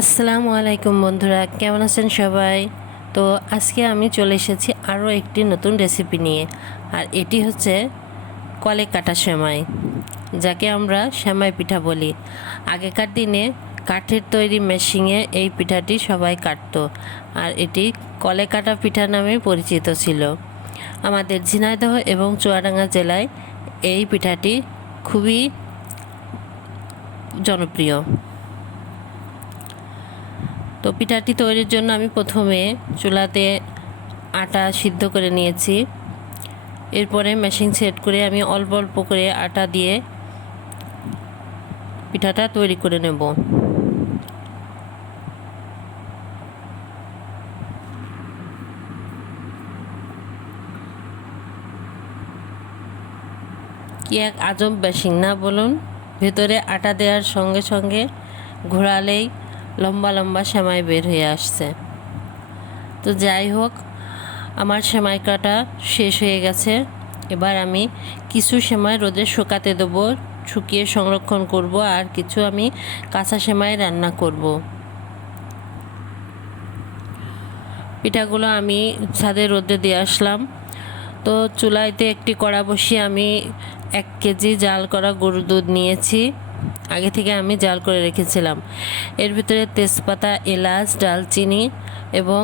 আসসালামু আলাইকুম বন্ধুরা, কেমন আছেন সবাই? তো আজকে আমি চলে এসেছি আরও একটি নতুন রেসিপি নিয়ে। আর এটি হচ্ছে কলে কাটা সেমাই, যাকে আমরা সেমাই পিঠা বলি। আগেকার দিনে কাঠের তৈরি মেশিনে এই পিঠাটি সবাই কাটতো, আর এটি কলে কাটা পিঠা নামে পরিচিত ছিল। আমাদের ঝিনাইদহ এবং চুয়াডাঙ্গা জেলায় এই পিঠাটি খুবই জনপ্রিয়। তো পিঠাটি তৈরির জন্য আমি প্রথমে চুলাতে আটা সিদ্ধ করে নিয়েছি। এরপরে মেশিন সেট করে আমি অল্প অল্প করে আটা দিয়ে পিঠাটা তৈরি করে নেব। কি এক আজব মেশিন না বলুন? ভেতরে আটা দেওয়ার সঙ্গে সঙ্গে ঘোরালেই লম্বা লম্বা সেমাই বের হয়ে আসছে। তো যাই হোক, আমার সেমাই কাটা শেষ হয়ে গেছে। এবার আমি কিছু সেমাই রোদে শুকাতে দেবো, শুকিয়ে সংরক্ষণ করব, আর কিছু আমি কাঁচা সেমাই রান্না করব। পিঠাগুলো আমি ছাদে রোদে দিয়ে আসলাম। তো চুলাইতে একটি কড়া বসিয়ে আমি 1 কেজি জাল করা গরুর দুধ নিয়েছি। আগে থেকে আমি জাল করে রেখেছিলাম। এর ভিতরে তেজপাতা, এলাচ, ডালচিনি এবং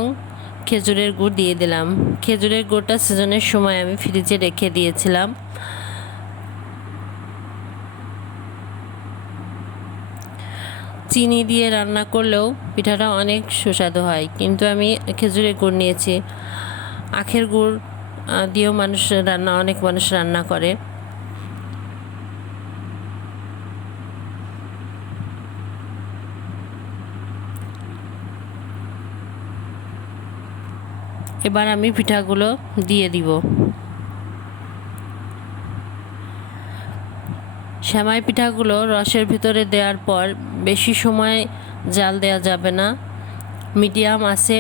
খেজুরের গুড় দিয়ে দিলাম। খেজুরের গুড়টা সিজনের সময় আমি ফ্রিজে রেখে দিয়েছিলাম। চিনি দিয়ে রান্না করলেও পিঠাটা অনেক সুস্বাদু হয়, কিন্তু আমি খেজুরের গুড় নিয়েছি। আখের গুড় দিয়েও অনেক মানুষ রান্না করে। এবার আমি পিঠাগুলো দিয়ে দিব। সেমাই পিঠাগুলো রসের ভিতরে দেওয়ার পর বেশি সময় জাল দেওয়া যাবে না। মিডিয়াম আছে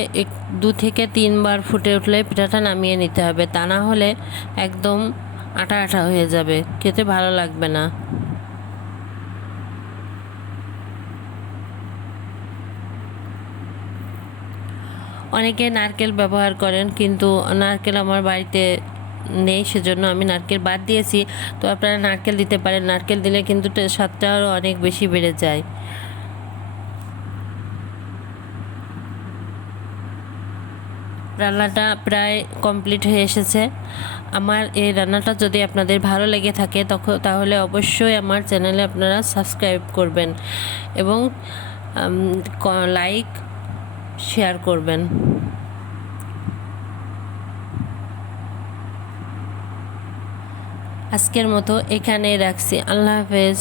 2 থেকে 3 বার ফুটে উঠলে পিঠাটা নামিয়ে নিতে হবে, তা না হলে একদম আঠা আঠা হয়ে যাবে, খেতে ভালো লাগবে না। অনেকে নারকেল ব্যবহার করেন, কিন্তু নারকেল আমার বাড়িতে নেই, সেজন্য আমি নারকেল বাদ দিয়েছি। তো আপনারা নারকেল দিতে পারেন, নারকেল দিলে কিন্তু স্বাদটা আরও অনেক বেশি বেড়ে যায়। রান্নাটা প্রায় কমপ্লিট হয়ে এসেছে। আমার এই রান্নাটা যদি আপনাদের ভালো লেগে থাকে তাহলে অবশ্যই আমার চ্যানেলে আপনারা সাবস্ক্রাইব করবেন এবং লাইক শেয়ার করবেন। আজকের মতো এখানেই রাখছি। আল্লাহ হাফেজ।